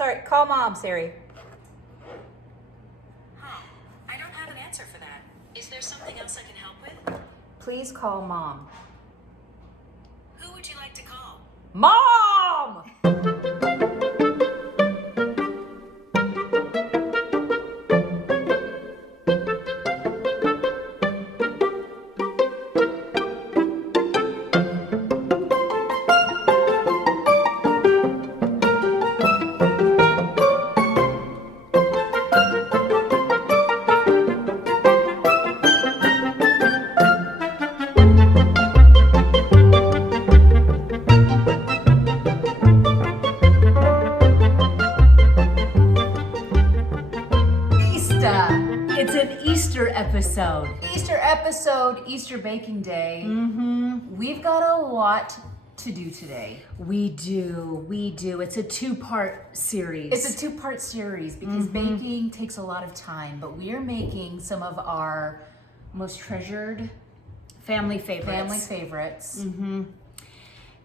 Sorry, call Mom, Siri. Huh. I don't have an answer for that. Is there something else I can help with? Please call Mom. Who would you like to call? Mom! Easter baking day. We've got a lot to do today. We do. It's a two-part series. It's a two-part series because baking takes a lot of time, but we are making some of our most treasured family favorites.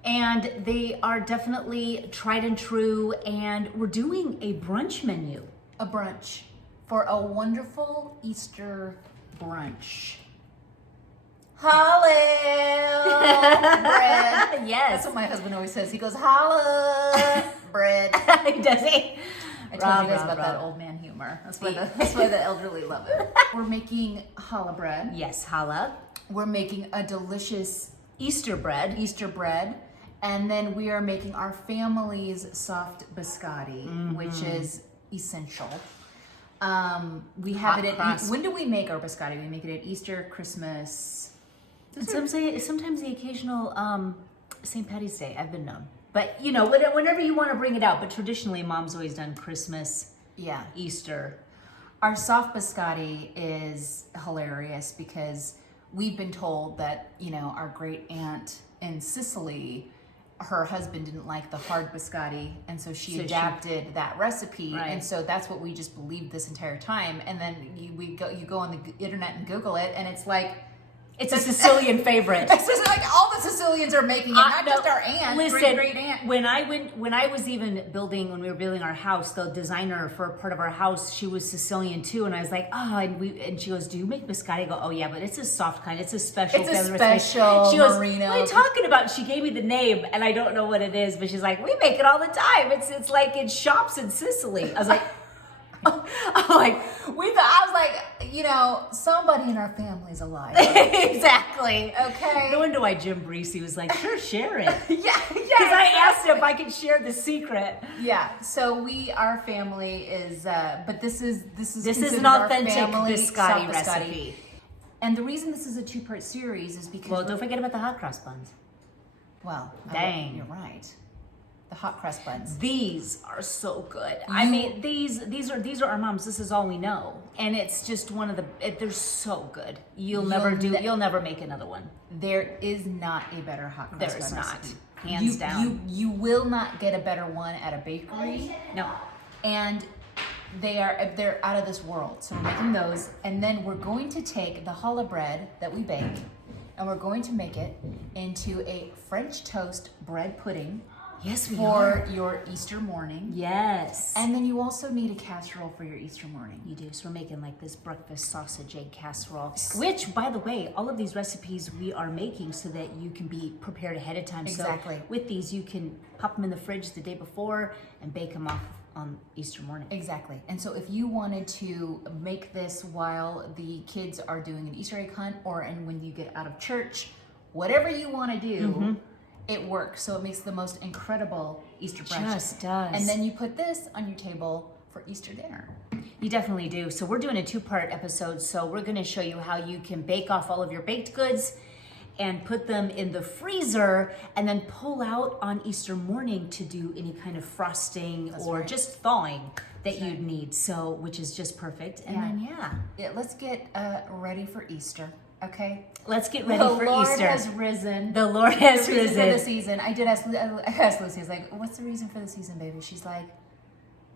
And they are definitely tried and true, and we're doing a brunch menu. A brunch for a wonderful Easter brunch. Holla bread. Yes. That's what my husband always says. He goes, holla bread. Does he? I told you guys about that old man humor. That's why the elderly love it. We're making challah bread. Yes, challah. We're making a delicious Easter bread. And then we are making our family's soft biscotti, which is essential. We have it at, when do we make our biscotti? We make it at Easter, Christmas. And sometimes the occasional St. Patty's Day, I've been known. But you know, whenever you want to bring it out, but traditionally Mom's always done Christmas, Easter. Our soft biscotti is hilarious because we've been told that, you know, our great aunt in Sicily, her husband didn't like the hard biscotti, and so she adapted that recipe, and so that's what we just believed this entire time. And then you go on the internet and Google it, and it's like it's a Sicilian favorite. It's just like all the Sicilians are making it, not just our aunt, great aunt. When I was even when we were building our house, the designer for part of our house, she was Sicilian too, and I was like, and she goes, "Do you make biscotti?" I go, "Oh yeah, but it's a soft kind. It's a special. It's a special." She goes, merino. "What are you talking about?" She gave me the name, and I don't know what it is, but she's like, "We make it all the time. It's like in shops in Sicily." I was like. I was like, you know, somebody in our family's alive. Exactly. Okay. No wonder why Jim Breesy was like, sure, share it. Yeah. Because I asked him if I could share the secret. Yeah. So our family is, but this is an authentic biscotti recipe. And the reason this is a two-part series is because don't forget about the hot cross buns. Well, dang, you're right. The hot cross buns. These are so good. I mean, these are our mom's. This is all we know, and it's just one of they're so good. You'll never make another one. There is not a better hot cross bun. There is not, recipe. hands down. You will not get a better one at a bakery. No, and they're out of this world. So we're making those, and then we're going to take the challah bread that we bake, and we're going to make it into a French toast bread pudding. Yes, for your Easter morning. Yes. And then you also need a casserole for your Easter morning. You do. So we're making like this breakfast sausage egg casserole, which, by the way, all of these recipes we are making so that you can be prepared ahead of time. Exactly. So with these, you can pop them in the fridge the day before and bake them off on Easter morning. Exactly. And so if you wanted to make this while the kids are doing an Easter egg hunt and when you get out of church, whatever you want to do, it works. So it makes the most incredible Easter brunch. Just does. And then you put this on your table for Easter dinner. You definitely do. So we're doing a two-part episode. So we're going to show you how you can bake off all of your baked goods and put them in the freezer and then pull out on Easter morning to do any kind of frosting just thawing that you'd need. So, which is just perfect. And then, let's get ready for Easter. Okay, let's get ready for Easter. The Lord has risen. The Lord has risen. For the season. I asked Lucy, I was like, what's the reason for the season, baby? She's like,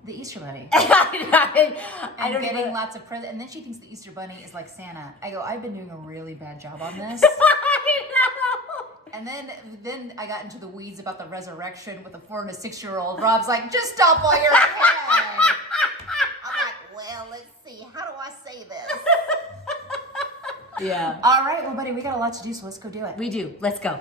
the Easter Bunny. I'm getting lots of presents. And then she thinks the Easter Bunny is like Santa. I go, I've been doing a really bad job on this. And then I got into the weeds about the resurrection with a 4 and a 6-year-old. Rob's like, just stop while you're ahead. Yeah. All right, well, buddy, we got a lot to do, so let's go do it. We do. Let's go.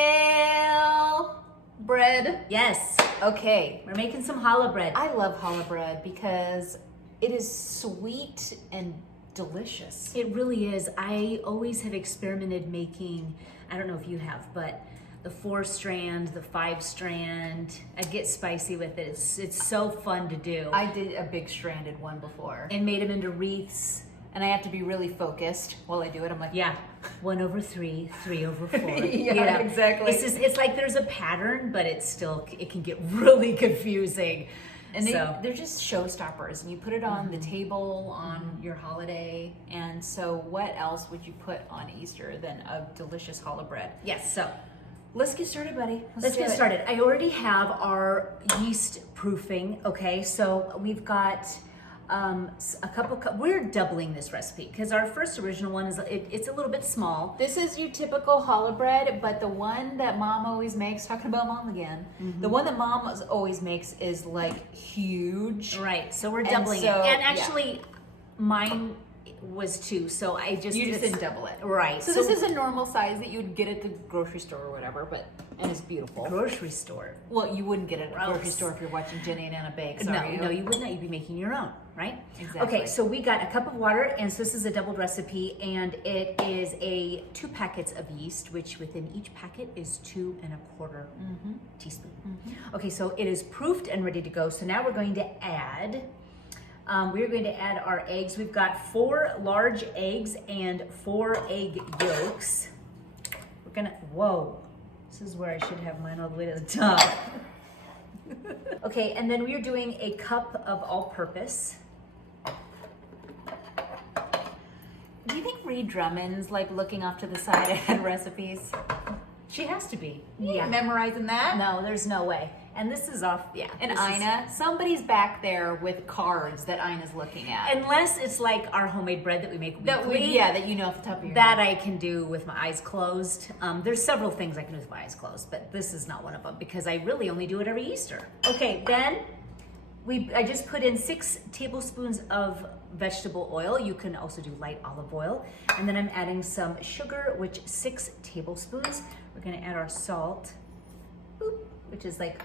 Challah bread. Yes. Okay. We're making some challah bread. I love challah bread because it is sweet and delicious. It really is. I always have experimented making, I don't know if you have, but the 4-strand, the 5-strand. I get spicy with it. It's so fun to do. I did a big stranded one before. And made them into wreaths. And I have to be really focused while I do it. I'm like, Yeah, 1/3, 3/4. Yeah, exactly. It's like there's a pattern, but it can get really confusing. And So- they're just showstoppers, and you put it on the table on your holiday. And so, what else would you put on Easter than a delicious challah bread? Yes, so Let's get started, buddy. let's do get it. started. I already have our yeast proofing, okay? So we've got a couple, we're doubling this recipe because our first original one it's a little bit small. This is your typical challah bread, but the one that Mom always makes, talking about Mom again, the one that Mom always makes is like huge. Right, so we're And doubling so, it. And yeah. actually, mine was 2, so I just You just didn't double it. Right. So this is a normal size that you'd get at the grocery store or whatever, and it's beautiful. grocery store. Well, you wouldn't get it at the grocery Gross. store if you're watching Jenny and Anna bake. No, Sorry. no, you would not. You'd be making your own, right? Exactly. Okay, so we got a cup of water, and so this is a doubled recipe, and it is 2 packets of yeast, which within each packet is 2 1/4 teaspoon. Okay, so it is proofed and ready to go. So now we're going to add. We're going to add our eggs. We've got 4 large eggs and 4 egg yolks. We're gonna. Whoa, this is where I should have mine all the way to the top. Okay, and then we are doing a cup of all-purpose. Do you think Ree Drummond's like looking off to the side at recipes? She has to be. Yeah. Memorizing that? No, there's no way. And this is off. Yeah. And this is- Ina, somebody's back there with cards that Ina's looking at. Unless it's like our homemade bread that we make that weekly. that you know off the top of your That head. I can do with my eyes closed. There's several things I can do with my eyes closed, but this is not one of them because I really only do it every Easter. Okay, then I just put in 6 tablespoons of vegetable oil. You can also do light olive oil. And then I'm adding some sugar, which 6 tablespoons. We're gonna add our salt, which is like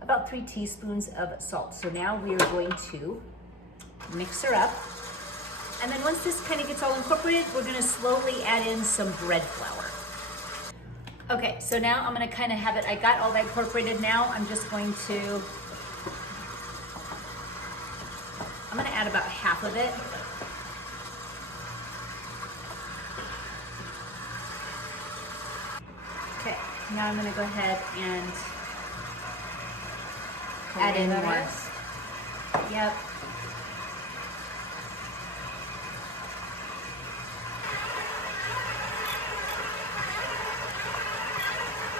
about 3 teaspoons of salt. So now we are going to mix her up. And then once this kind of gets all incorporated, we're gonna slowly add in some bread flour. Okay, so now I'm gonna kind of have it, I got all that incorporated now. I'm gonna add about half of it. Okay, now I'm gonna go ahead and add in more. Yep.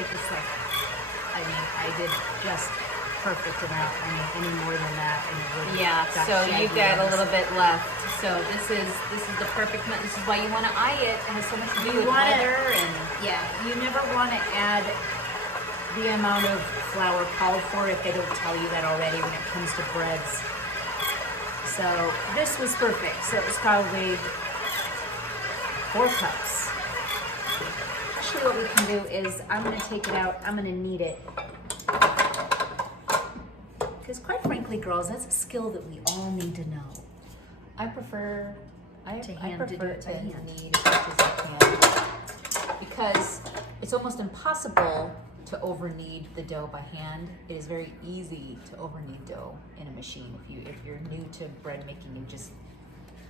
It's like, I mean, I did just perfect amount. I mean, any more than that, and it would Yeah, got so shaggy you've got a ends. little bit left. So this is the perfect amount. This is why you want to eye it. It has so much to do with weather and Yeah, you never want to add the amount of flour called for if they don't tell you that already when it comes to breads. So this was perfect. So it was probably 4 cups. Actually, what we can do is I'm going to take it out. I'm going to knead it. Because quite frankly, girls, that's a skill that we all need to know. I prefer To to hand, to do prefer it by to hand. knead as much as I can because it's almost impossible to over knead the dough by hand. It is very easy to over knead dough in a machine. If you're new to bread making, you just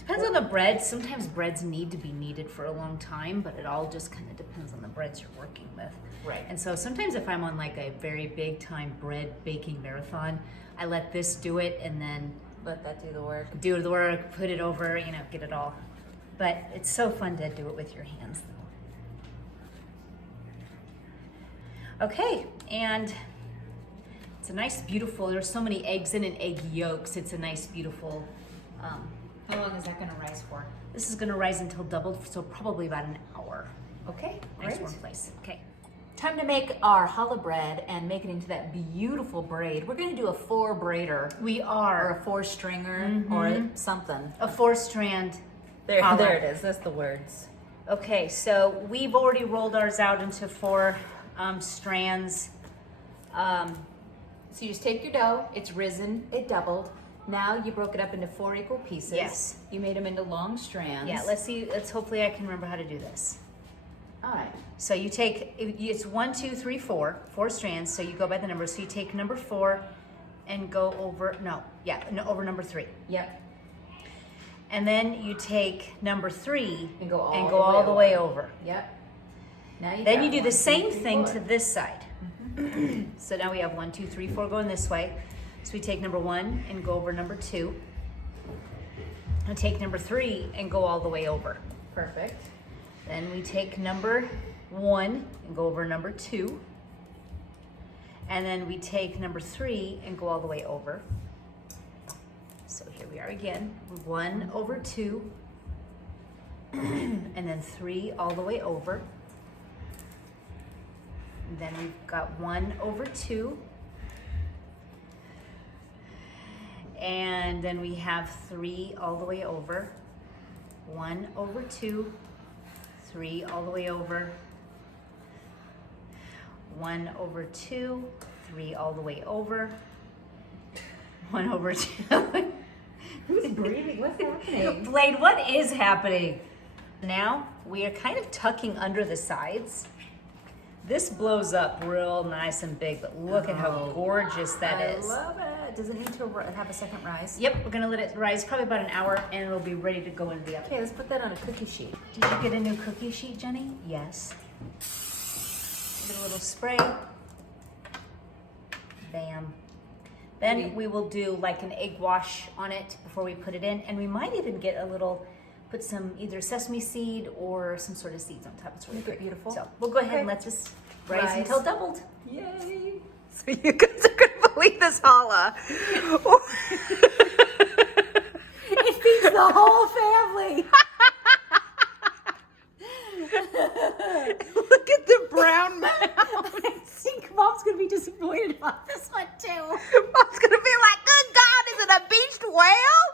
Depends on the bread. Sometimes breads need to be kneaded for a long time, but it all just kind of depends on the breads you're working with. Right. And so sometimes if I'm on like a very big time bread baking marathon, I let this do it and then let that do the work. do the work, put it over, get it all. But it's so fun to do it with your hands. Okay, and it's a nice, beautiful, there's so many eggs in and egg yolks. It's a nice, beautiful, How long is that going to rise for? this is gonna rise until doubled, so probably about an hour. Okay, Nice great. warm place. Okay. Time to make our challah bread and make it into that beautiful braid. We're gonna do a 4-braider. We Or are a 4-stringer or something. a 4-strand. There challah. it is, that's the words. Okay, so we've already rolled ours out into 4 strands. So you just take your dough, it's risen, it doubled. Now you broke it up into 4 equal pieces. Yes. You made them into long strands. Yeah, let's hopefully I can remember how to do this. All right. So you take, it's 1, 2, 3, 4 strands. So you go by the numbers. So you take number 4 and go over, over number 3. Yep. And then you take number 3 And go all the way over. Yep. Now Then you got do 1, the 2, same 3, thing 4. to this side. So now we have 1, 2, 3, 4 going this way. So we take number 1 and go over number 2. And take number 3 and go all the way over. Perfect. Then we take number 1 and go over number 2. And then we take number 3 and go all the way over. So here we are again. 1 over 2. And then 3 all the way over. And then we've got 1 over 2. And then we have 3 all the way over. 1 over 2. 3 all the way over. 1 over 2. 3 all the way over. 1 over 2. Who's breathing? What's happening? Blade, what is happening? Now we are kind of tucking under the sides. This blows up real nice and big, but look at how gorgeous that is. I love it. Does it need to have a second rise? Yep, we're gonna let it rise probably about an hour and it'll be ready to go into the oven. Okay, let's put that on a cookie sheet. Did you get a new cookie sheet, Jenny? Yes. Get a little spray. Bam. Then we will do like an egg wash on it before we put it in. And we might even get a little, put some either sesame seed or some sort of seeds on top. It's really Make it pretty. beautiful. So we'll go ahead Okay. and let this rise Rise. until doubled. Yay! So you guys are gonna believe this challah. It feeds the whole family. Look at the brown mouth. I think Mom's gonna be disappointed about this one too. Mom's gonna be like, good God, is it a beached whale?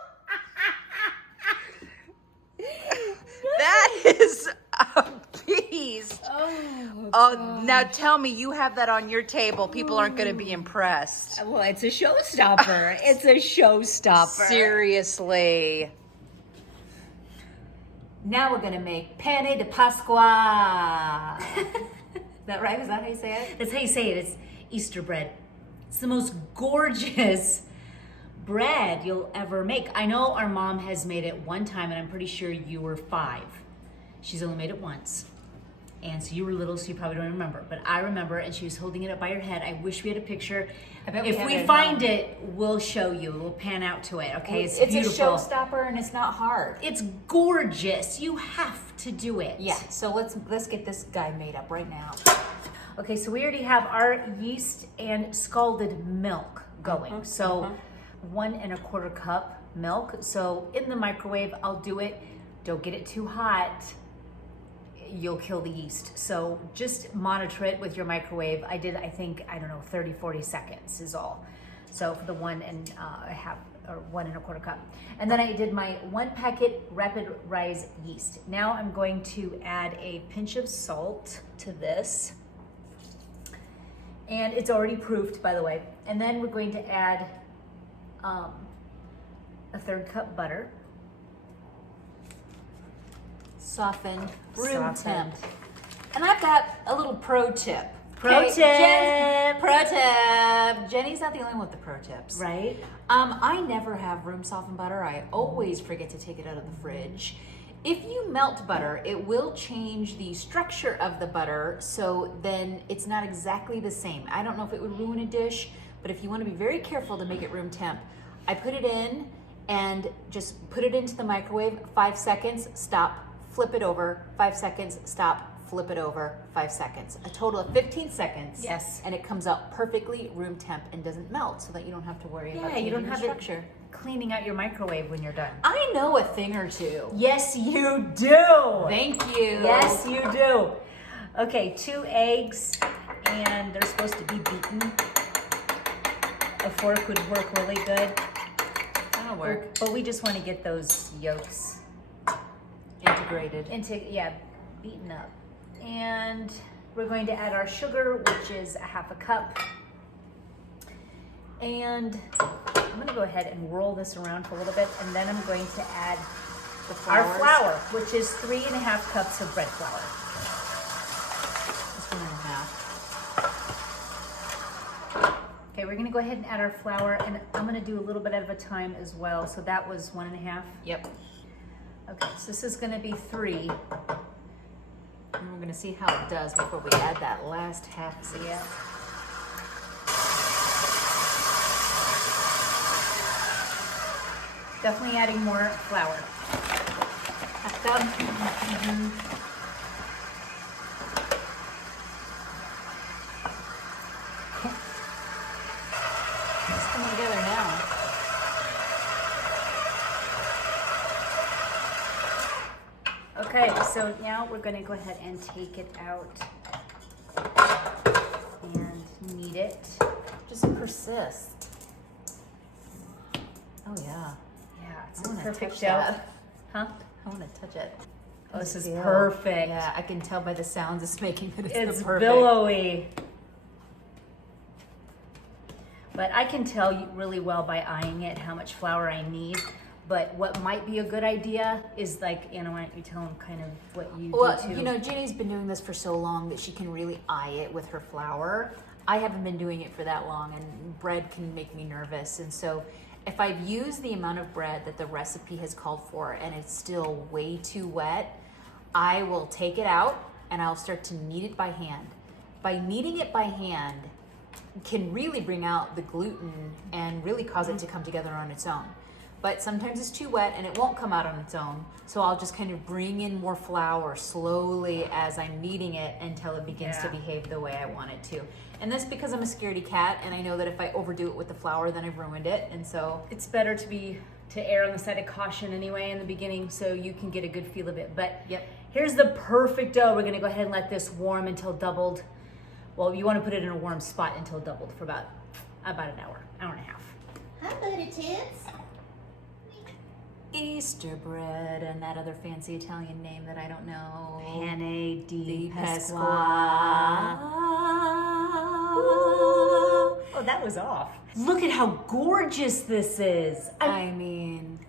That is a beast. Oh, now tell me you have that on your table. People aren't gonna be impressed. Well, it's a showstopper. It's a showstopper. Seriously. Now we're gonna make pane de pasqua. Is that right? Is that how you say it? That's how you say it. It's Easter bread. It's the most gorgeous bread you'll ever make. I know our mom has made it one time, and I'm pretty sure you were 5. She's only made it once. And so you were little, so you probably don't remember. But I remember, and she was holding it up by her head. I wish we had a picture. I bet we if have we it at find home. it, we'll show you. We'll pan out to it, okay? It's It's beautiful. a showstopper and it's not hard. It's gorgeous. You have to do it. Yeah. So let's get this guy made up right now. Okay, so we already have our yeast and scalded milk going. So 1 1/4 cup milk. So in the microwave, I'll do it. Don't get it too hot. You'll kill the yeast. So just monitor it with your microwave. I did, I think, I don't know, 30, 40 seconds is all. So for the 1 1/4 cup. And then I did my 1 packet rapid rise yeast. Now I'm going to add a pinch of salt to this. And it's already proofed, by the way. And then we're going to add a 1/3 cup butter. Soften, room Soften. temp. And I've got a little pro tip. Pro tip. Pro tip. Jenny's not the only one with the pro tips. Right? I never have room softened butter. I always forget to take it out of the fridge. If you melt butter, it will change the structure of the butter, so then it's not exactly the same. I don't know if it would ruin a dish, but if you want to be very careful to make it room temp, I put it in and just put it into the microwave, 5 seconds, stop, flip it over, 5 seconds, stop, flip it over, 5 seconds. A total of 15 seconds. Yes. And it comes out perfectly room temp and doesn't melt, so that you don't have to worry about Yeah, changing you don't the have structure. it cleaning out your microwave when you're done. I know a thing or two. Yes, you do. Thank you. Yes, you do. Okay, 2 eggs, and they're supposed to be beaten. A fork would work really good. That'll work. But we just want to get those yolks Integrated. beaten up. And we're going to add our sugar, which is 1/2 cup. And I'm gonna go ahead and roll this around for a little bit, and then I'm going to add our flour, which is 3.5 cups of bread flour. Just 1.5. Okay, we're gonna go ahead and add our flour, and I'm gonna do a little bit at a time as well. So that was 1.5. Yep. Okay, so this is gonna be 3. And we're gonna see how it does before we add that last half. Yeah. Definitely adding more flour. Half cup. It's coming together now. Okay, so now we're gonna go ahead and take it out and knead it. Just persist. Oh yeah. Yeah, it's I a wanna perfect touch dough. that. Huh? I want to touch it. Oh, this is Feel- perfect. Yeah, I can tell by the sounds it's making that it's It's the perfect. billowy. But I can tell you really well by eyeing it how much flour I need. But what might be a good idea is like, Anna, why don't you tell them kind of what you Well, do too? you know, Ginny's been doing this for so long that she can really eye it with her flour. I haven't been doing it for that long, and bread can make me nervous. And so if I've used the amount of bread that the recipe has called for and it's still way too wet, I will take it out and I'll start to knead it by hand. By kneading it by hand can really bring out the gluten and really cause it to come together on its own. But sometimes it's too wet and it won't come out on its own. So I'll just kind of bring in more flour slowly as I'm kneading it until it begins to behave the way I want it to. And that's because I'm a scaredy cat, and I know that if I overdo it with the flour, then I've ruined it. And so it's better to err on the side of caution anyway in the beginning, so you can get a good feel of it. But Yep. Here's the perfect dough. We're gonna go ahead and let this warm until doubled. Well, you want to put it in a warm spot until doubled for about an hour and a half. Hi, buddy tits. Easter bread and that other fancy Italian name that I don't know. Pane di pasqua. Oh, that was off. Look at how gorgeous this is. I mean,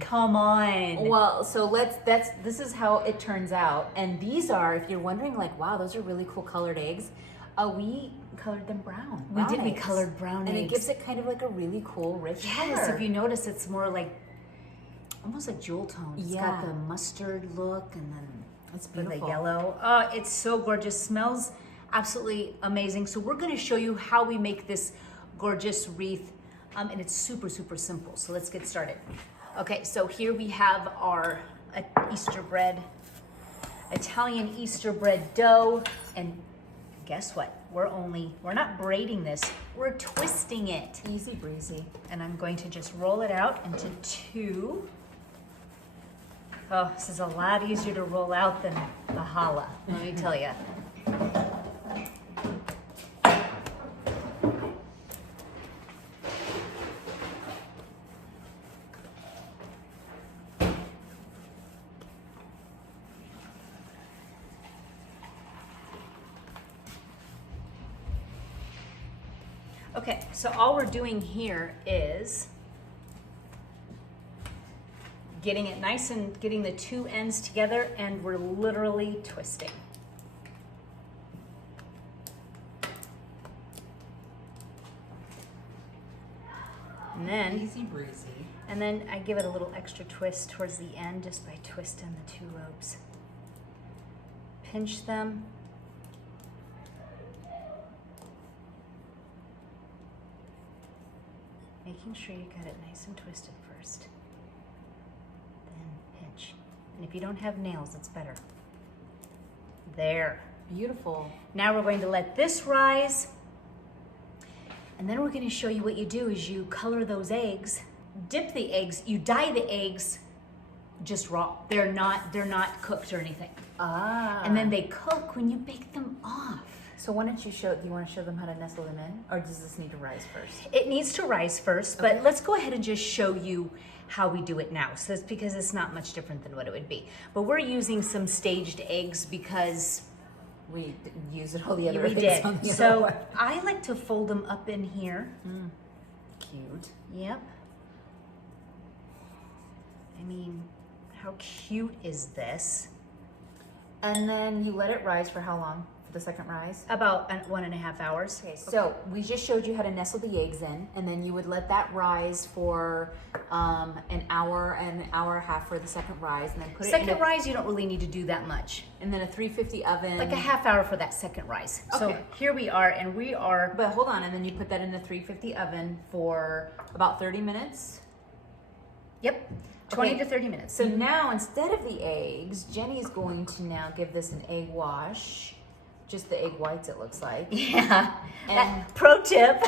come on. well, so this is how it turns out. And these are, if you're wondering, like, wow, those are really cool colored eggs. We colored them brown. We did. We eggs. colored brown and eggs. it gives it kind of like a really cool, rich Yes, color. if you notice, it's more like almost like jewel tones. It's got Yeah. the mustard look, and then It's with beautiful. the yellow. Oh, it's so gorgeous. Smells absolutely amazing. So we're going to show you how we make this gorgeous wreath, and it's super, super simple. So let's get started. Okay, so here we have our Easter bread, Italian Easter bread dough, and guess what? We're not braiding this, we're twisting it. Easy breezy. And I'm going to just roll it out into 2. Oh, this is a lot easier to roll out than the challah, let me tell you. Okay, so all we're doing here is getting it nice and getting the 2 ends together, and we're literally twisting. And then, Easy breezy. and then I give it a little extra twist towards the end just by twisting the 2 lobes. Pinch them. Making sure you got it nice and twisted first. Then pinch. And if you don't have nails, it's better. There. Beautiful. Now we're going to let this rise. And then we're going to show you what you do is you color those eggs, dip the eggs, you dye the eggs just raw. They're not cooked or anything. Ah. And then they cook when you bake them off. So why don't you do you want to show them how to nestle them in? Or does this need to rise first? It needs to rise first, but let's go ahead and just show you how we do it now. So it's because it's not much different than what it would be. But we're using some staged eggs because We didn't use it all the other we eggs did. on the other So one. I like to fold them up in here. Cute. Yep. I mean, how cute is this? And then you let it rise for how long? For the second rise? About 1.5 hours. Okay, so we just showed you how to nestle the eggs in, and then you would let that rise for an hour and an half for the second rise, and then put it in Second rise, you don't really need to do that much. and then a 350 oven. Like a half hour for that second rise. So Okay. here we are, and we are. But hold on, and then you put that in the 350 oven for about 30 minutes. Yep. 20 Okay. to 30 minutes. So now instead of the eggs, Jenny's going to now give this an egg wash. Just the egg whites, it looks like. Yeah. And Pro tip.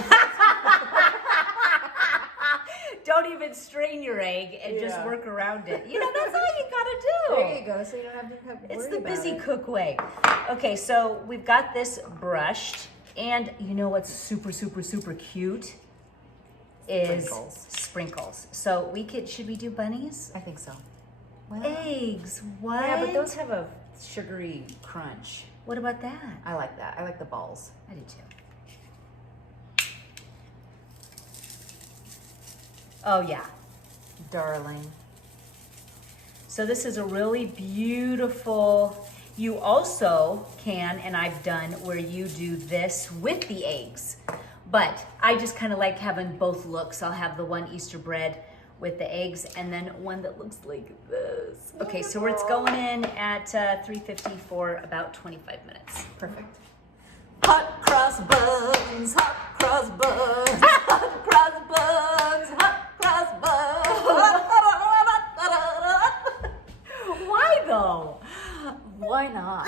Don't even strain your egg and just Yeah. work around it. You know, that's all you gotta do. there you go. So you don't have to It's worry the about busy it. cook way. Okay, so we've got this brushed, and you know what's super, super, super cute is sprinkles. So should we do bunnies? I think so. Well, Eggs. What? yeah, but those have a sugary crunch. What about that? I like that. I like the balls. I do too. Oh yeah. Darling. So this is a really beautiful, you also can, and I've done, where you do this with the eggs. But I just kind of like having both looks. I'll have the one Easter bread with the eggs and then one that looks like this. Okay, so it's going in at 350 for about 25 minutes. Perfect. Hot cross buns, hot cross buns, hot cross buns, hot cross buns. Why though? Why not?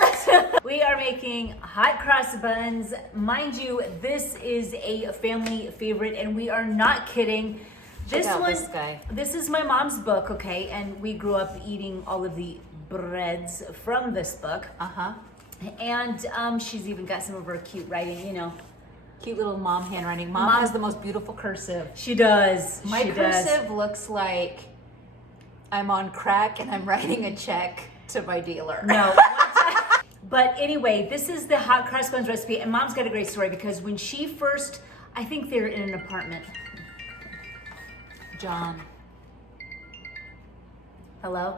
We are making hot cross buns. Mind you, this is a family favorite and we are not kidding. Check out this guy. This is my mom's book, okay? And we grew up eating all of the breads from this book. Uh-huh. And she's even got some of her cute writing, you know. Cute little mom handwriting. Mom has the most beautiful cursive. She does. My she cursive looks like I'm on crack and I'm writing a check to my dealer. No. But anyway, this is the hot cross buns recipe, and Mom's got a great story because when she first, I think they're in an apartment. John. Hello?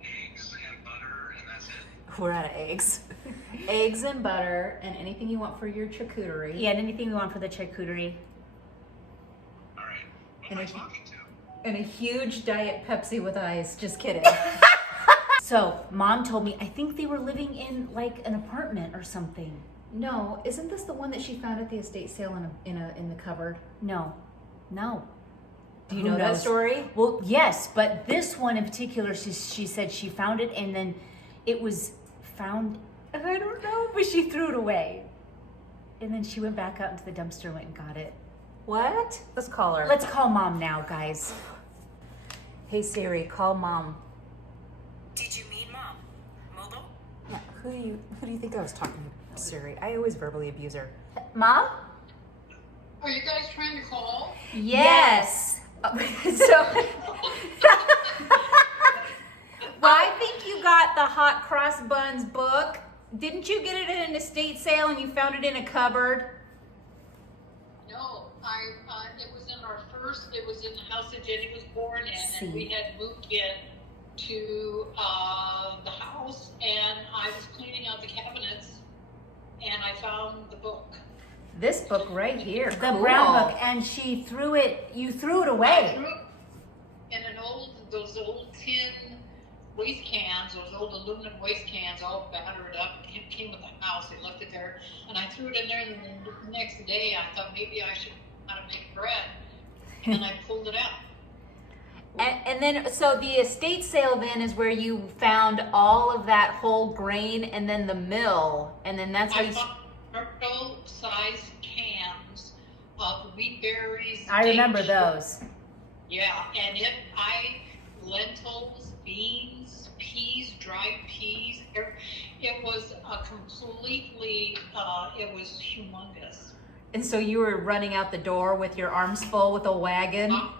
Eggs and butter, and that's it. We're out of eggs. Eggs and butter and anything you want for your charcuterie. Yeah, and anything we want for the charcuterie. All right. What And am I if you- talking to? And a huge Diet Pepsi with ice. Just kidding. So Mom told me, I think they were living in like an apartment or something. No, isn't this the one that she found at the estate sale in the cupboard? No. Do you Who know that knows? story? Well, yes, but this one in particular, she said she found it and then it was found, I don't know, but she threw it away. And then she went back out into the dumpster and went and got it. What? Let's call her. Let's call Mom now, guys. Hey Siri, call Mom. Did you mean mom? Mobile? Yeah, who do you think I was talking to, Siri? I always verbally abuse her. Mom? Are you guys trying to call? Yes. So I think you got the Hot Cross Buns book. Didn't you get it at an estate sale and you found it in a cupboard? No, it was in our first, it was in the house that Jenny was born in, and we had moved in to the house, and I was cleaning out the cabinets, and I found the book. This book right here. The brown book, and she threw it, you threw it I away. threw it in those old tin waste cans, those old aluminum waste cans, all battered up. It came with the house. They left it there, and I threw it in there. And then the next day, I thought maybe I should know how to make bread, and I pulled it out. And then, so the estate sale then is where you found all of that whole grain and then the mill. And then that's how I you... found commercial-sized cans of wheat berries. I remember dates. those. Yeah, and lentils, beans. It was a completely, it was humongous. And so you were running out the door with your arms full with a wagon. I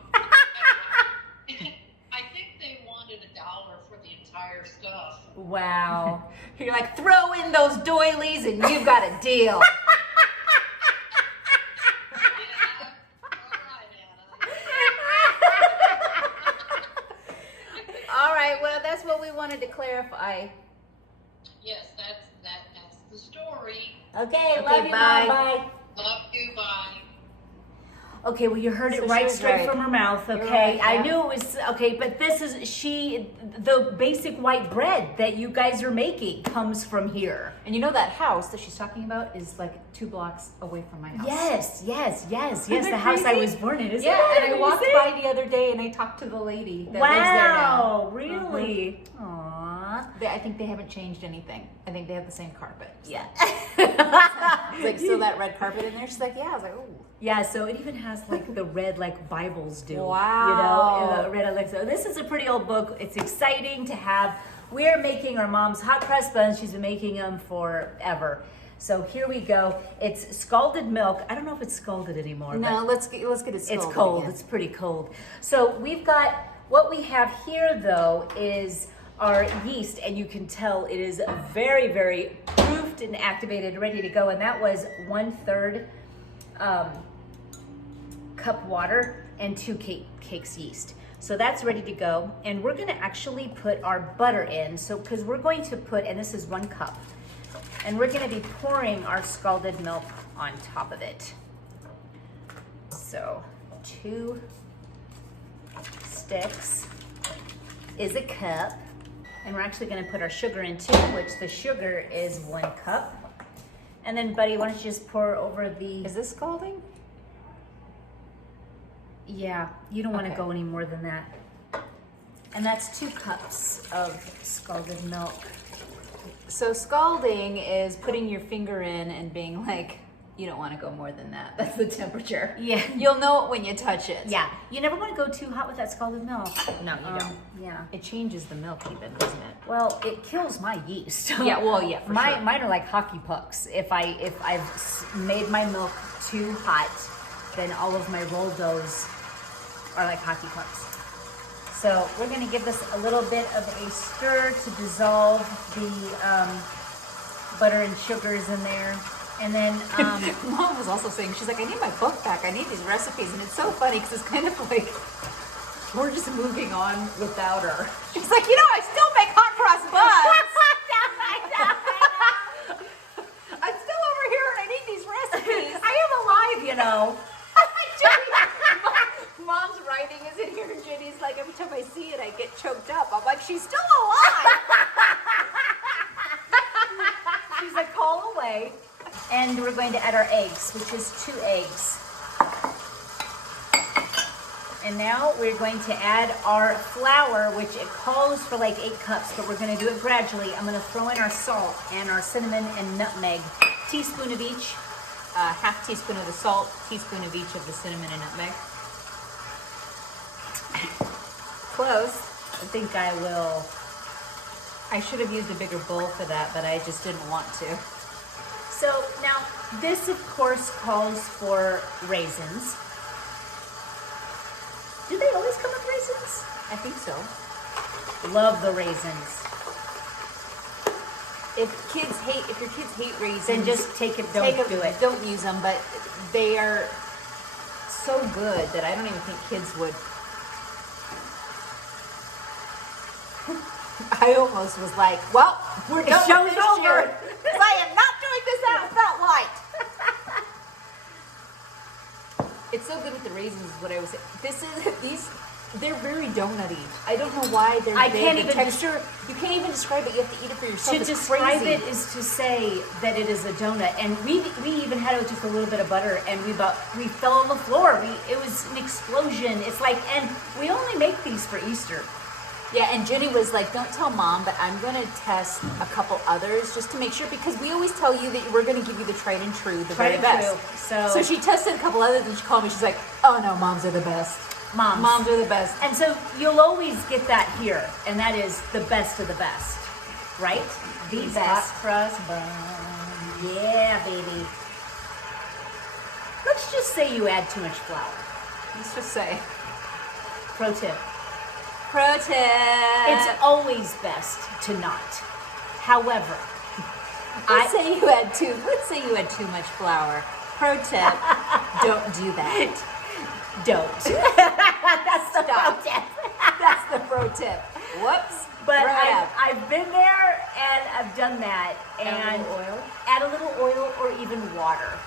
think they wanted $1 for the entire stuff. Wow. You're like, throw in those doilies and you've got a deal. Yeah, All right, well, that's what we wanted to clarify. yes, that's the story. Okay, Okay, love you, bye. Mom. Bye. Love you, bye. Okay, well, you heard it So she right was straight right. from her mouth, okay? right, I yeah. knew it was, okay, but this is, the basic white bread that you guys are making comes from here. And you know that house that she's talking about is like 2 blocks away from my house. Yes, Isn't the that house I crazy? was born in. Isn't Yeah, that and I walked amazing? by the other day and I talked to the lady that lives there now. Wow, really? Aww. I think they haven't changed anything. I think they have the same carpet. Yeah. It's like, so that red carpet in there? She's like, yeah. I was like, ooh. Yeah, so it even has like the red like Bibles do. Wow. You know, red Alexa. This is a pretty old book. It's exciting to have. We're making our mom's hot cross buns. She's been making them forever. So here we go. It's scalded milk. I don't know if it's scalded anymore. No, but let's get it scalded. it's cold. again. It's pretty cold. So we've got, what we have here though is our yeast, and you can tell it is very, very proofed and activated, ready to go. And that was 1/3 cup water and 2 cakes yeast. So that's ready to go. And we're gonna actually put our butter in. So, cause we're going to put, and this is 1 cup, and we're gonna be pouring our scalded milk on top of it. So 2 sticks is a cup. And we're actually gonna put our sugar in too, which the sugar is 1 cup. And then Buddy, why don't you just pour over the, Is this scalding? yeah, you don't wanna Okay. go any more than that. And that's 2 cups of scalded milk. So scalding is putting your finger in and being like, you don't want to go more than that. That's the temperature. Yeah. You'll know it when you touch it. Yeah, you never wanna go too hot with that scalded milk. No, you don't. Yeah. It changes the milk even, doesn't it? Well, it kills my yeast. Yeah, well, yeah, for sure. Mine are like hockey pucks. If I've made my milk too hot, then all of my roll doughs are like hockey pucks. So we're gonna give this a little bit of a stir to dissolve the butter and sugars in there. And then, Mom was also saying, she's like, I need my book back. I need these recipes. And it's so funny because it's kind of like, we're just moving on without her. She's like, you know, I still make hot cross buns. I'm still over here and I need these recipes. I am alive, you know. Mom's writing is in here and Jenny's like, every time I see it, I get choked up. I'm like, she's still alive. She's like, call away. And we're going to add our eggs, which is 2 eggs. And now we're going to add our flour, which it calls for like 8 cups, but we're gonna do it gradually. I'm gonna throw in our salt and our cinnamon and nutmeg. Teaspoon of each. Half teaspoon of the salt, teaspoon of each of the cinnamon and nutmeg. Close. I think I will. I should have used a bigger bowl for that, but I just didn't want to. So now this of course calls for raisins. Do they always come with raisins? I think so. Love the raisins. If your kids hate raisins, Then just take it, don't do it. Don't use them, but they are so good that I don't even think kids would. I almost was like, well, we're done show's with this over. year. 'Cause I am not doing this out without light. It's so good with the raisins is what I was saying. They're very donutty. I don't know why they're I big. can't The even texture, you can't even describe it. You have to eat it for yourself. To It's describe crazy. it is to say that it is a donut, and we even had it with just a little bit of butter, and we fell on the floor. It was an explosion. It's like, and we only make these for Easter. Yeah, and Jenny was like, don't tell Mom, but I'm going to test a couple others just to make sure, because we always tell you that we're going to give you the tried and true, the very best. So she tested a couple others and she called me. She's like, oh no, Moms are the best. Moms are the best. And so you'll always get that here, and that is the best of the best. right? These hot cross buns. Yeah, baby. Let's just say you add too much flour. Let's just say. Pro tip. Pro tip. It's always best to not. However, let's say you had too much flour. Pro tip, don't do that. Don't. That's the pro tip. That's the pro tip. Whoops. But I've been there and I've done that. And add a little oil or even water.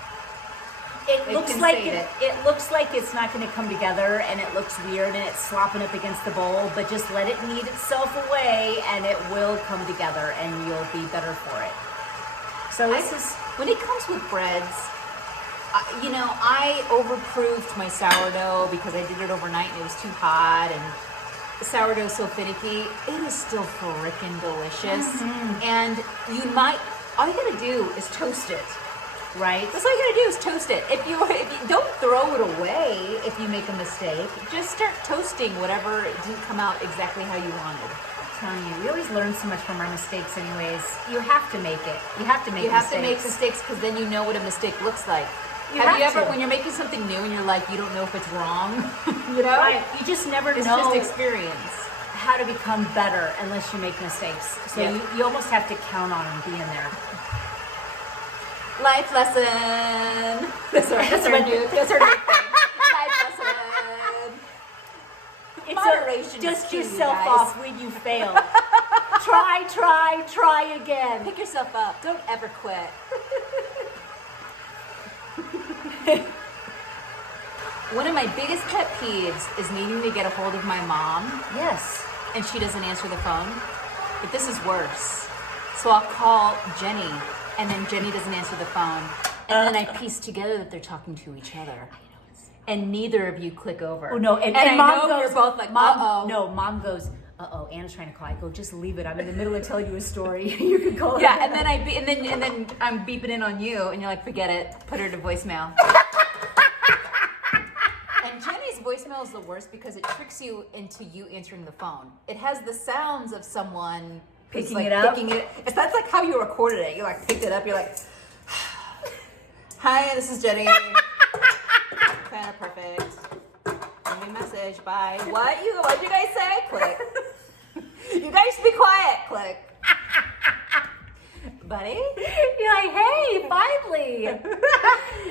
It looks like it's not going to come together and it looks weird and it's slopping up against the bowl, but just let it knead itself away and it will come together and you'll be better for it. So when it comes with breads, I overproofed my sourdough because I did it overnight and it was too hot, and the sourdough is so finicky. It is still freaking delicious. And all you gotta do is toast it. Right? That's all you gotta do is toast it. If you don't throw it away if you make a mistake, just start toasting whatever didn't come out exactly how you wanted. I'm telling you, we always learn so much from our mistakes anyways. You have to make it. You have to make mistakes because then you know what a mistake looks like. Have you ever, when you're making something new and you're like, you don't know if it's wrong, Right. You just never know. It's just experience. How to become better unless you make mistakes. So you almost have to count on them being there. Life lesson. That's our new thing. Life lesson. It's Moderation. Dust yourself off when you fail. Try again. Pick yourself up. Don't ever quit. One of my biggest pet peeves is needing to get a hold of my mom. Yes. And she doesn't answer the phone. But this is worse. So I'll call Jenny, and then Jenny doesn't answer the phone. And then I piece together that they're talking to each other. And neither of you click over. Oh, no. And I Mom know goes, you're both like, Mom, no, Mom goes, uh-oh, Anna's trying to call. I go, just leave it. I'm in the middle of telling you a story. You can call her. Yeah, and then I'm beeping in on you, and you're like, forget it. Put her to voicemail. And Jenny's voicemail is the worst because it tricks you into you answering the phone. It has the sounds of someone picking it up. That's like how you recorded it. You like picked it up. You're like, hi, this is Jenny. Kind of perfect. Send me a message. Bye. What'd you guys say? Click. You guys be quiet. Click. Buddy? You're like, hey, finally. And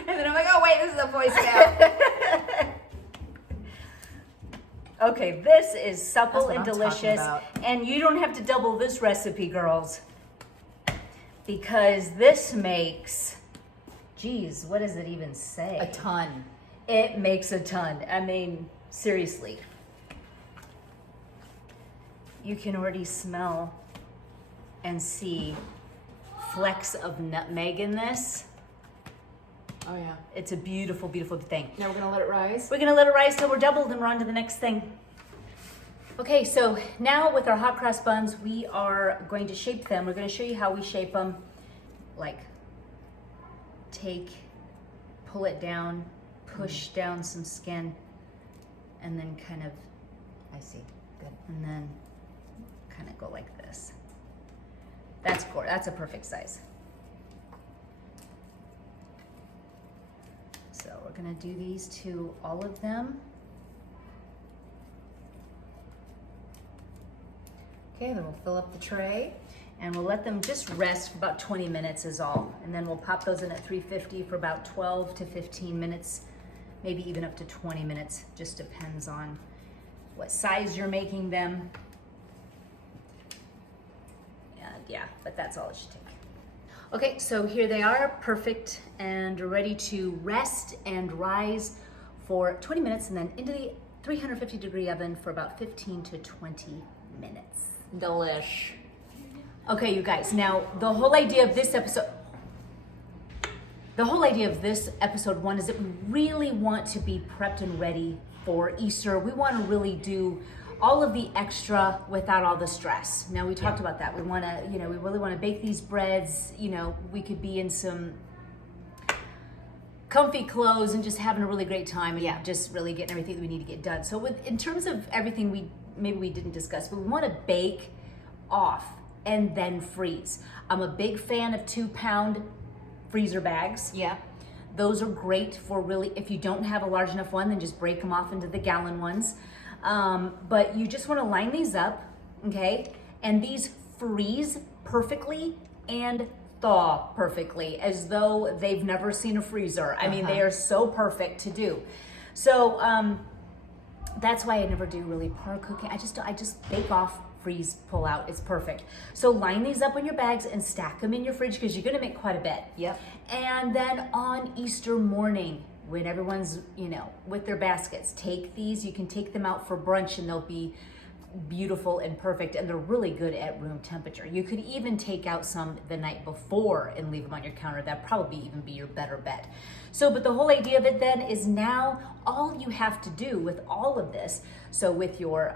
then I'm like, oh wait, this is a voicemail. Okay, this is supple and I'm delicious. And you don't have to double this recipe, girls. Because this makes, geez, what does it even say? A ton. It makes a ton. I mean, seriously. You can already smell and see flecks of nutmeg in this. Oh yeah. It's a beautiful, beautiful thing. Now we're gonna let it rise. We're gonna let it rise till we're doubled and we're on to the next thing. Okay, so now with our hot cross buns, we are going to shape them. We're gonna show you how we shape them. Like, pull it down, push down some skin, and then kind of, I see, good. And then kind of go like this. That's cool, that's a perfect size. So we're gonna do these to all of them. Okay, then we'll fill up the tray. And we'll let them just rest for about 20 minutes is all. And then we'll pop those in at 350 for about 12 to 15 minutes, maybe even up to 20 minutes. Just depends on what size you're making them. Yeah, but that's all it should take. Okay, so here they are, perfect and ready to rest and rise for 20 minutes and then into the 350-degree oven for about 15 to 20 minutes. Delish. Okay, you guys, now the whole idea of this episode one is that we really want to be prepped and ready for Easter. We want to really do all of the extra without all the stress. Now we talked about that. We want to, we really want to bake these breads. We could be in some comfy clothes and just having a really great time and just really getting everything that we need to get done. So in terms of everything we didn't discuss, but we want to bake off and then freeze. I'm a big fan of 2-pound freezer bags. Yeah. Those are great for really, if you don't have a large enough one, then just break them off into the gallon ones. But you just want to line these up, okay? And these freeze perfectly and thaw perfectly, as though they've never seen a freezer. I mean, they are so perfect to do. So that's why I never do really par cooking. I just bake off, freeze, pull out. It's perfect. So line these up in your bags and stack them in your fridge because you're gonna make quite a bit. Yep. And then on Easter morning, when everyone's, you know, with their baskets, take these. You can take them out for brunch and they'll be beautiful and perfect, and they're really good at room temperature. You could even take out some the night before and leave them on your counter. That'd probably even be your better bet. So, but the whole idea of it then is now all you have to do with all of this, so with your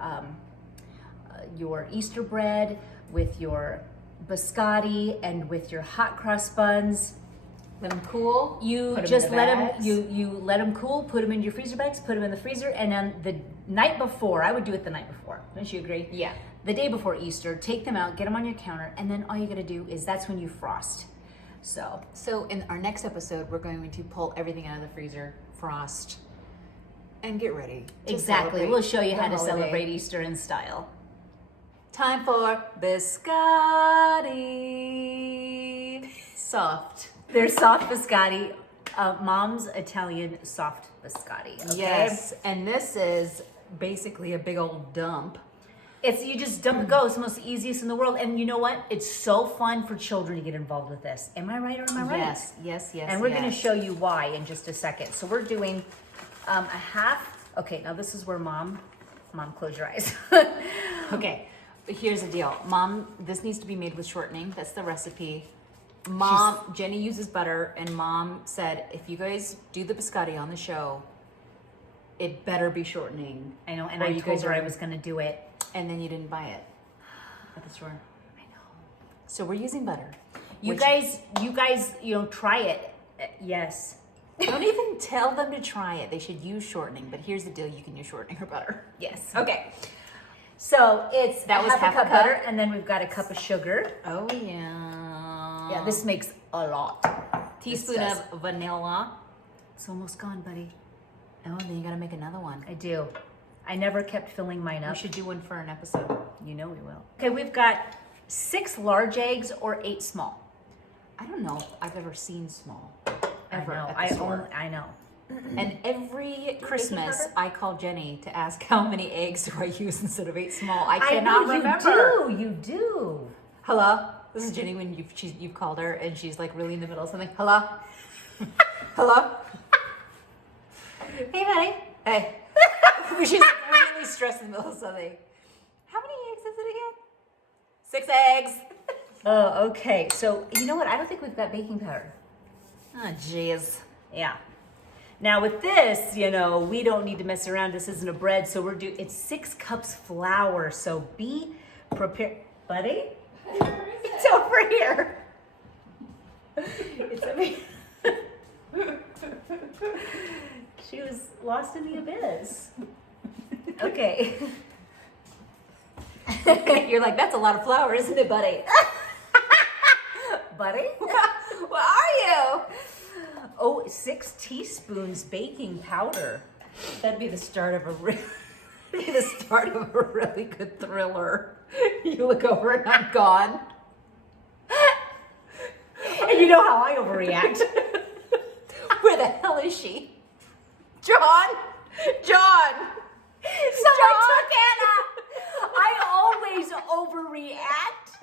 Easter bread, with your biscotti, and with your hot cross buns, Let them cool. you Put 'em just in the let bags. them you let them cool, put them in your freezer bags, put them in the freezer, and then the night before, I would do it the night before. Don't you agree? Yeah. The day before Easter, take them out, get them on your counter, and then all you gotta do is that's when you frost. So in our next episode, we're going to pull everything out of the freezer, frost, and get ready. to Exactly. celebrate We'll show you the how to holiday. celebrate Easter in style. Time for biscotti. Soft. They're soft biscotti, Mom's Italian soft biscotti. Okay? Yes, and this is basically a big old dump. It's, you just dump it, go. It's the most easiest in the world. And you know what? It's so fun for children to get involved with this. Am I right or am I right? Yes, yes, yes. And we're yes. going to show you why in just a second. So we're doing a half. Okay, now this is where Mom, close your eyes. Okay, but here's the deal. Mom, this needs to be made with shortening. That's the recipe. Mom, Jenny uses butter, and Mom said, if you guys do the biscotti on the show, it better be shortening. I know, and Or I you told guys her I are- was going to do it. And then you didn't buy it at the store. I know. So we're using butter. You which- guys, try it. Yes. Don't even tell them to try it. They should use shortening. But here's the deal: you can use shortening or butter. Yes. Okay. So it's That was half a half a cup cup. butter, and then we've got a cup of sugar. Oh yeah. Yeah, this makes a lot. Teaspoon This of vanilla. It's almost gone, buddy. Oh, then you gotta make another one. I do. I never kept filling mine We up. should do one for an episode. You know we will. Okay, we've got 6 large eggs or 8 small. I don't know if I've ever seen small. Ever I know. at the store. I know. And every Christmas, powder? I call Jenny to ask how many eggs do I use instead of 8 small. I cannot remember. You do. Hello? This is Jenny when you've called her and she's like really in the middle of something. Hello? Hello? Hey, buddy. Hey. She's like really stressed in the middle of something. How many eggs is it again? 6 eggs. Oh, okay. So, you know what? I don't think we've got baking powder. Oh, jeez. Yeah. Now with this, we don't need to mess around. This isn't a bread, so it's 6 cups flour. So be prepared, buddy. It's over here. It's over here. She was lost in the abyss. Okay. You're like, that's a lot of flour, isn't it, buddy? Buddy? Where are you? Oh, 6 teaspoons baking powder. That'd be the start of a really good thriller. You look over and I'm gone. And you know how I overreact. Where the hell is she? John! So I always overreact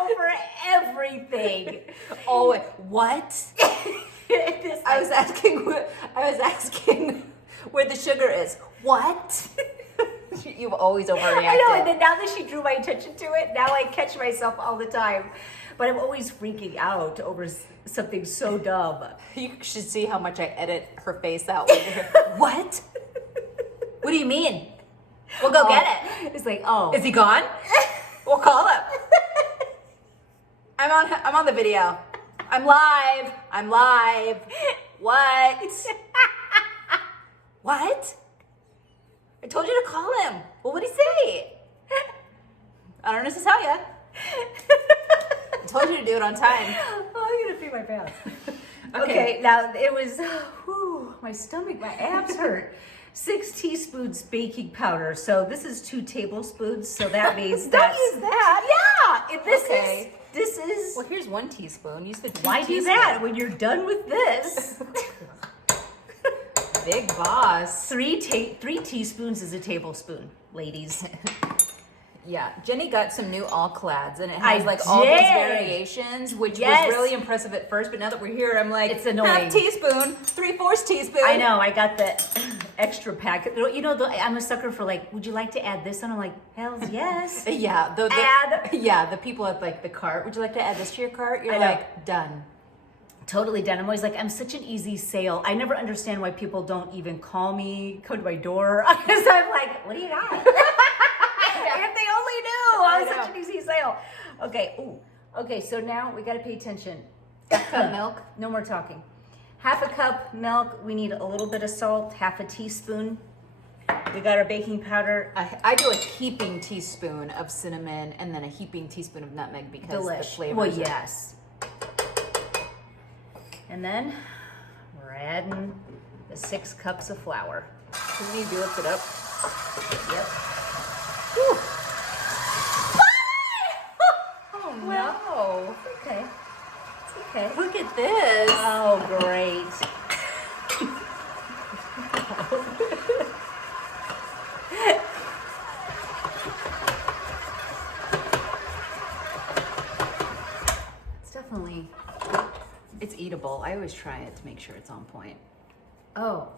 over everything. Oh, what? This- I was asking where the sugar is. What? You've always overreacted. I know, and then now that she drew my attention to it, now I catch myself all the time. But I'm always freaking out over something so dumb. You should see how much I edit her face out. What? What do you mean? We'll go get it. It's like, oh. Is he gone? We'll call him. I'm on the video. I'm live. What? What? I told you to call him. Well, what'd he say? I don't know to tell you. Told you to do it on time. Oh, I'm gonna pee my pants. Okay, now it was, my stomach, my abs hurt. 6 teaspoons baking powder. So this is 2 tablespoons. So that means Don't use that. Yeah, this is. Well, here's 1 teaspoon. Use the 2 Why do teaspoon. that when you're done with this? Big boss. 3 teaspoons is a tablespoon, ladies. Yeah, Jenny got some new all-clads, and it has I like all these did. variations, which Yes. was really impressive at first. But now that we're here, I'm like, It's annoying. half teaspoon, 3/4 teaspoon. I know, I got the extra pack. You know, I'm a sucker for like, would you like to add this? And I'm like, hells yes. Yeah, Add. Yeah, the people at like the cart. Would you like to add this to your cart? You're I know. like, done. Totally done. I'm always like, I'm such an easy sale. I never understand why people don't even call me, come to my door. Because I'm like, what do you got? If they only knew, I was I know. such an easy sale. Okay, okay, so now we got to pay attention. Cup milk. No more talking. 1/2 cup milk. We need a little bit of salt, 1/2 teaspoon. We got our baking powder. I do a heaping teaspoon of cinnamon and then a heaping teaspoon of nutmeg because the flavors. Well, yes. And then we're adding the 6 cups of flour. Can you lift it up? Yep. Whew. Oh No. Okay. It's okay. Look at this. Oh, great. It's definitely, it's eatable. I always try it to make sure it's on point. Oh.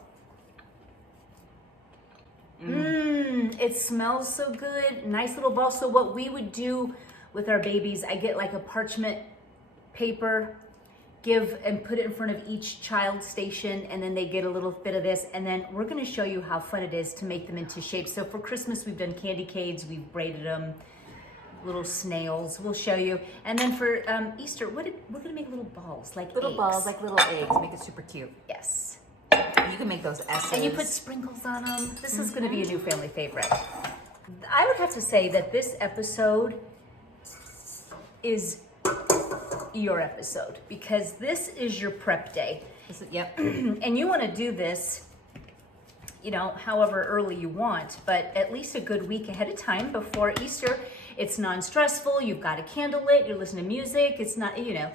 It smells so good. Nice little ball. So what we would do with our babies, I get like a parchment paper, give and put it in front of each child station, and then they get a little bit of this, and then we're going to show you how fun it is to make them into shapes. So for Christmas, we've done candy canes, we've braided them, little snails. We'll show you. And then for Easter, we're going to make little balls, like Little eggs. balls, like little eggs, make it super cute. Yes. You can make those S's. And you put sprinkles on them. This is going to be a new family favorite. I would have to say that this episode is your episode because this is your prep day. Yep. And you want to do this, you know, however early you want, but at least a good week ahead of time before Easter. It's non-stressful. You've got a candle lit. You're listening to music. It's not, you know.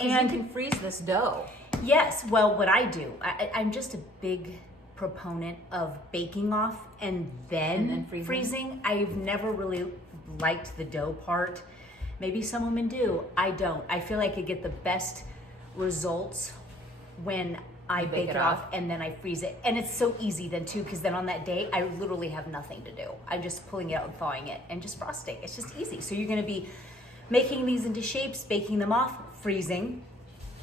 And you can freeze this dough. Yes, well, what I do, I'm just a big proponent of baking off and then freezing. I've never really liked the dough part. Maybe some women do. I don't. I feel like I get the best results when I bake it off and then I freeze it. And it's so easy then too, because then on that day, I literally have nothing to do. I'm just pulling it out and thawing it and just frosting. It's just easy. So you're gonna be making these into shapes, baking them off, freezing.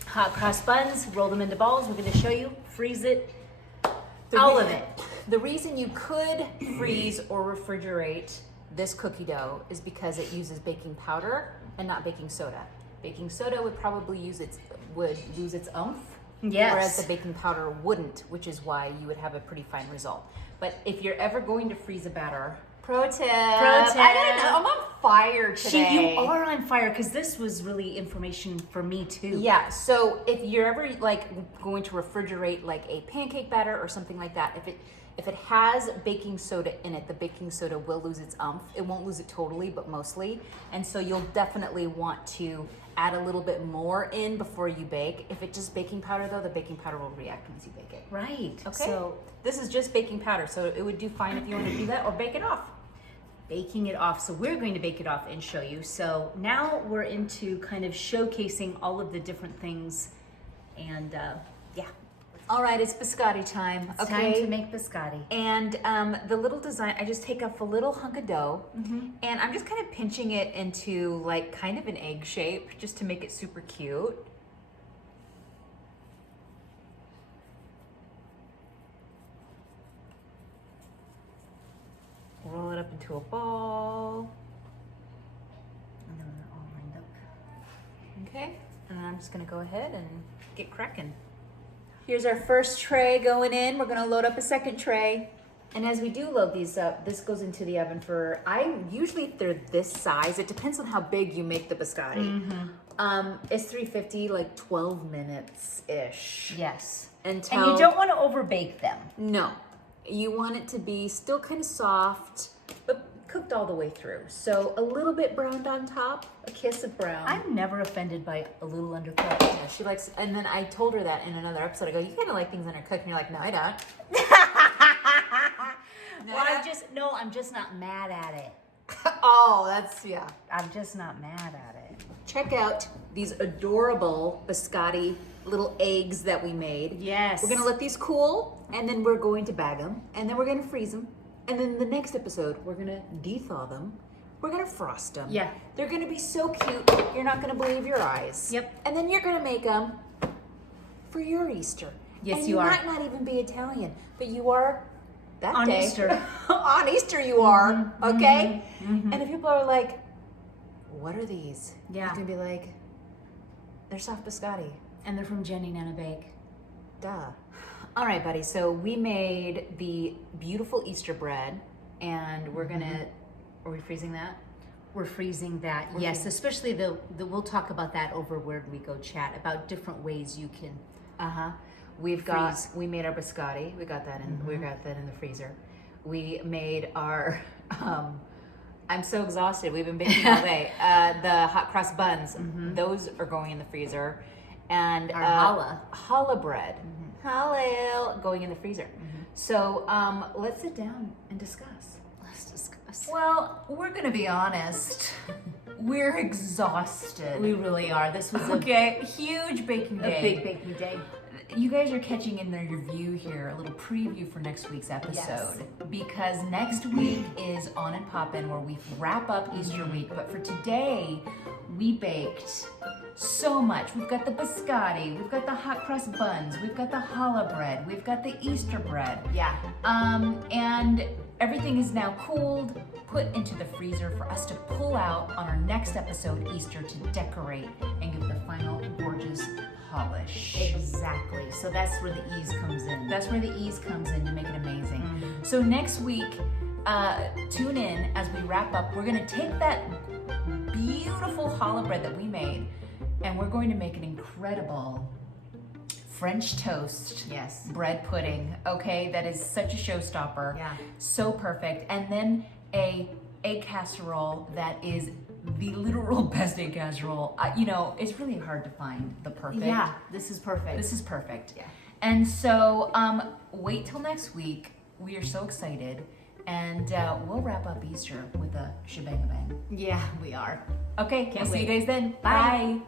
Hot cross buns, roll them into balls. We're gonna show you, freeze it, all of it. The reason you could freeze or refrigerate this cookie dough is because it uses baking powder and not baking soda. Baking soda would probably would lose its oomph. Yes. Whereas the baking powder wouldn't, which is why you would have a pretty fine result. But if you're ever going to freeze a batter, pro tip. I gotta know, I'm on fire today. You are on fire because this was really information for me too. Yeah, so if you're ever like going to refrigerate like a pancake batter or something like that, if it has baking soda in it, the baking soda will lose its oomph. It won't lose it totally, but mostly. And so you'll definitely want to add a little bit more in before you bake. If it's just baking powder though, the baking powder will react once you bake it. Right. Okay. So This is just baking powder, so it would do fine if you want to do that or bake it off. baking it off. So we're going to bake it off and show you. So now we're into kind of showcasing all of the different things. And yeah, All right, it's biscotti time. it's time to make biscotti. And the little design, I just take up a little hunk of dough and I'm just kind of pinching it into like kind of an egg shape just to make it super cute. Roll it up into a ball. And then they're all lined up. Okay, and I'm just gonna go ahead and get cracking. Here's our first tray going in. We're gonna load up a second tray. And as we do load these up, this goes into the oven for, usually they're this size. It depends on how big you make the biscotti. It's 350, like 12 minutes ish. Yes. And you don't want to overbake them. No. You want it to be still kind of soft, but cooked all the way through. So a little bit browned on top, a kiss of brown. I'm never offended by a little undercooked. Yeah, she likes, and then I told her that in another episode. I go, you kind of like things undercooked. And you're like, no, I don't. Well, I'm just not mad at it. Oh, that's, yeah. I'm just not mad at it. Check out these adorable biscotti little eggs that we made. Yes. We're going to let these cool, and then we're going to bag them, and then we're going to freeze them. And then the next episode, we're going to de-thaw them. We're going to frost them. Yeah. They're going to be so cute, you're not going to believe your eyes. Yep. And then you're going to make them for your Easter. Yes, and you are. You might not even be Italian, but you are that On day. Easter. On Easter you are, okay? And if people are like, what are these? Yeah. You can be like, they're soft biscotti. And they're from Jenny Nana Bake. Duh. All right, buddy. So we made the beautiful Easter bread, and we're gonna. Are we freezing that? We're freezing that. Yes, especially the we'll talk about that over where we go chat about different ways you can. We made our biscotti. We got that in. We got that in the freezer. We made our. I'm so exhausted. We've been baking all day. The hot cross buns. Those are going in the freezer. And Our challah bread, challah going in the freezer. So let's sit down and discuss. Let's discuss. Well, we're gonna be honest. We're exhausted. We really are. This was Huge baking day. a big baking day. You guys are catching in their review here, a little preview for next week's episode. Because next week is On and Poppin', where we wrap up Easter week. But for today, we baked so much. We've got the biscotti, we've got the hot cross buns, we've got the challah bread, we've got the Easter bread. Yeah. And everything is now cooled, put into the freezer for us to pull out on our next episode, Easter, to decorate and give the final gorgeous polish. Exactly. So that's where the ease comes in. That's where the ease comes in to make it amazing. So next week, tune in as we wrap up. We're gonna take that beautiful challah bread that we made, and we're going to make an incredible French toast bread pudding, okay? That is such a showstopper. Yeah. So perfect. And then a egg casserole that is the literal best egg casserole. It's really hard to find the perfect. Yeah, this is perfect. This is perfect. Yeah. And so wait till next week. We are so excited. And we'll wrap up Easter with a shebang-a-bang. Yeah, we are. Okay, Can't see you wait. guys then. Bye.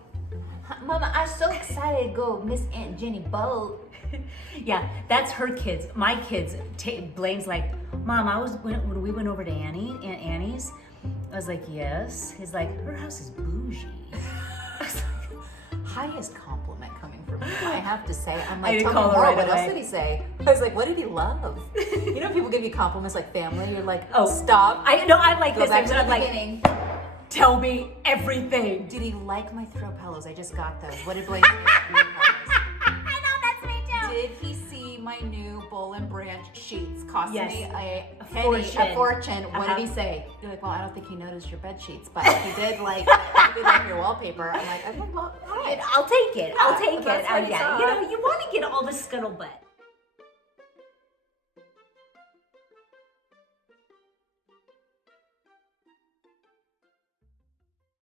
Mama, I'm so excited to go Miss Aunt Jenny boat. Yeah, that's her kids. My kids, Blaine's like, Mom, when we went over to Aunt Annie's, I was like, yes. He's like, her house is bougie. I was like, Highest compliment coming from you, I have to say. I'm I like, didn't tell me call her more. right What away. else did he say? I was like, what did he love? You know, people give you compliments like family. You're like, Oh, stop. I'm like Go this. back to the I'm like, beginning. tell me everything. Did he like my throw pillows? I just got those. What did Blake do with throw pillows? I know, that's me too. Did he see my new Bowl and Branch sheets? Cost Yes. me a fortune. penny, a fortune. What did he say? You're like, well, I don't think he noticed your bed sheets, but he did like your wallpaper. I'm like, okay, well, all right. I'll take it. I'll take it. That's what he saw. You want to get all the scuttlebutt.